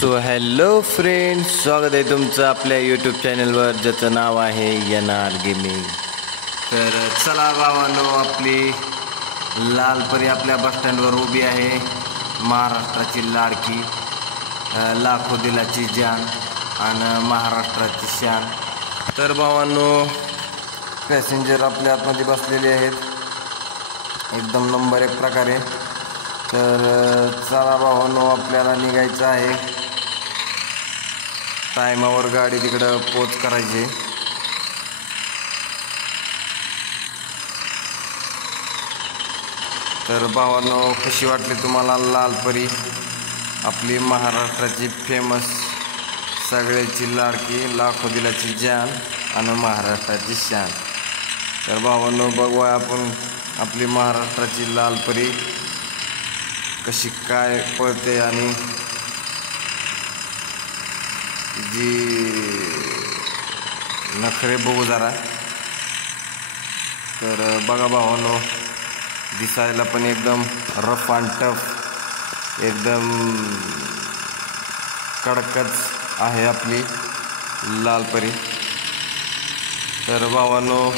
So hello friends, स्वागत आहे तुमचं आपल्या यूट्यूब चॅनलवर ज्याचं नाव आहे NR गेमिंग। तर चला भावांनो, आपली लालपरी आपल्या बसस्टँडवर उभी आहे, महाराष्ट्राची लाडकी, लाखो दिलाची जान आणि महाराष्ट्राची शान। तर भावांनो, पॅसेंजर आपल्या आतमध्ये बसलेले आहेत एकदम नंबर एक प्रकारे। तर चला भावांनो, आपल्याला निघायचं आहे, टायमावर गाडी तिकडं पोच करायची। तर भावांनो, कशी वाटली तुम्हाला लालपरी, आपली महाराष्ट्राची फेमस, सगळ्याची लाडकी, लाखो दिलाची जान आणि महाराष्ट्राची शान। तर भावांनो, बघूया आपण आपली महाराष्ट्राची लालपरी कशी काय पळते आणि जी नखरे बघू जरा। तर बघा भावांनो, दिसायला पण एकदम रफ अँड टफ, एकदम कडकच आहे आपली लालपरी। तर भावांनो,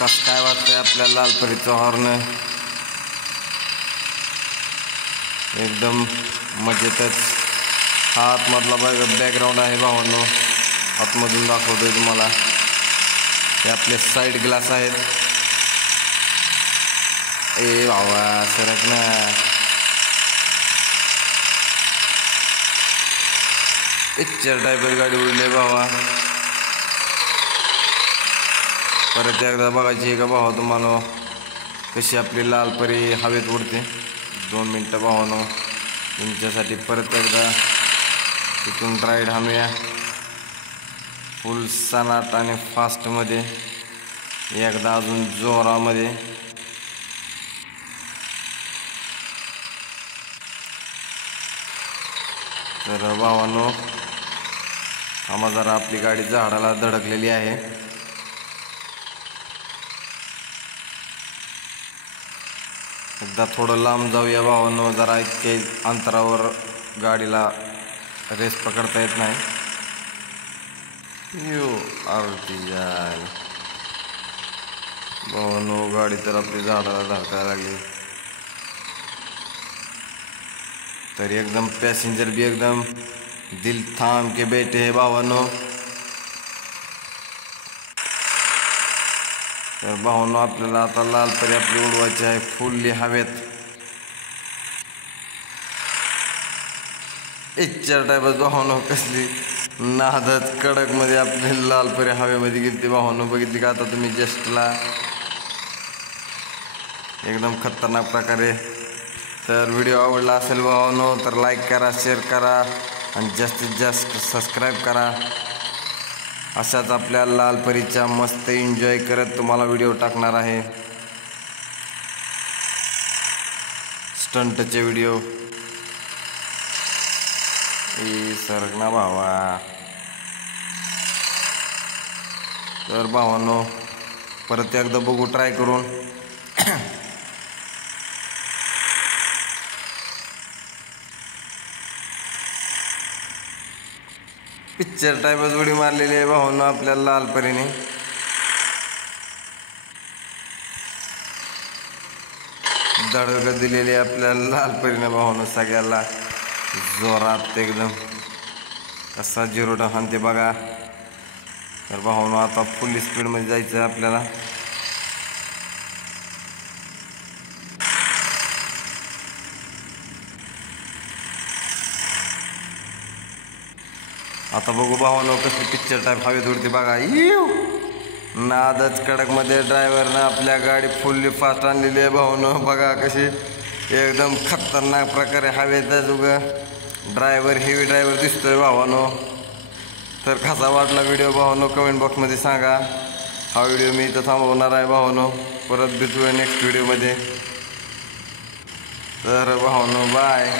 कसं काय वाटतंय आपल्या लालपरीचं हॉर्न? एकदम मजेतच। हा आतमधला बॅकग्राऊंड आहे भावांनो, आतमधून दाखवतोय तुम्हाला। हे आपले साईड ग्लास आहेत। ए भावा, सरक ना। पिक्चर टाईपच गाडी उडली भावा। परत एकदा बघायची आहे का भावा तुम्हाला, कशी आपली लालपरी हवेत उडते। 2 मिनटं भावांनो, तुमच्यासाठी परत एकदा तिथून राईड आणूया फुल सनाट आणि फास्टमध्ये, एकदा अजून जोरामध्ये। तर भावांनो, आम्हा जरा आपली गाडी झाडाला धडकलेली आहे। एकदा थोडं लांब जाऊया भावांनो, जरा इतके अंतरावर गाडीला रेस पकडता येत नाही। यो आरती जाय भावांनो, गाडी तर आपली झाडाला धडकायला लागली। तर एकदम पॅसेंजर भी एकदम दिल थांब के बैठे है भावांनो। तर भावांनो, आपल्याला आता लालपरी आपली उडवायची आहे फुल्ली हवेत। पिक्चर टाईपच भावांनो, कसली नादच कडक मध्ये आपली लालपरी हवेमध्ये गेली भावांनो। बघितली का आता तुम्ही जस्टला, एकदम खतरनाक प्रकारे। तर व्हिडिओ आवडला असेल भावांनो तर लाईक करा, शेअर करा आणि जास्तीत जास्त सबस्क्राईब करा। अशाच आपल्या लालपरीच्या मस्त एन्जॉय करत तुम्हाला व्हिडिओ टाकणार आहे, स्टंटचे व्हिडिओ। सरक ना भावा। तर भावांनो, परत एकदा बघू ट्राय करून। पिक्चर टाईपच उडी मारलेली आहे भावांनो आपल्या लालपरीने। धडक दिलेली आहे आपल्या लालपरीने भावांनो, सगळ्याला जोरात एकदम कसा जिरोटा हाणते बघा। तर भावांनो, आता फुल स्पीडमध्ये जायचं आहे आपल्याला। आता बघू भावांनो, कसली पिक्चर टाईप हवेत उडते बघा। नादच कडकमध्ये ड्रायव्हरनं आपल्या गाडी फुल्ली फास्ट आणलेली आहे भावांनो। बघा कशी एकदम खतरनाक प्रकारे हवेतच उगा ड्रायव्हर, हेवी ड्रायव्हर दिसतोय भावांनो। तर कसा वाटला व्हिडिओ भावांनो, कमेंट बॉक्समध्ये सांगा। हा व्हिडिओ मी इथं थांबवणार आहे भावांनो, परत भेटूया नेक्स्ट व्हिडिओमध्ये। तर भावांनो, बाय।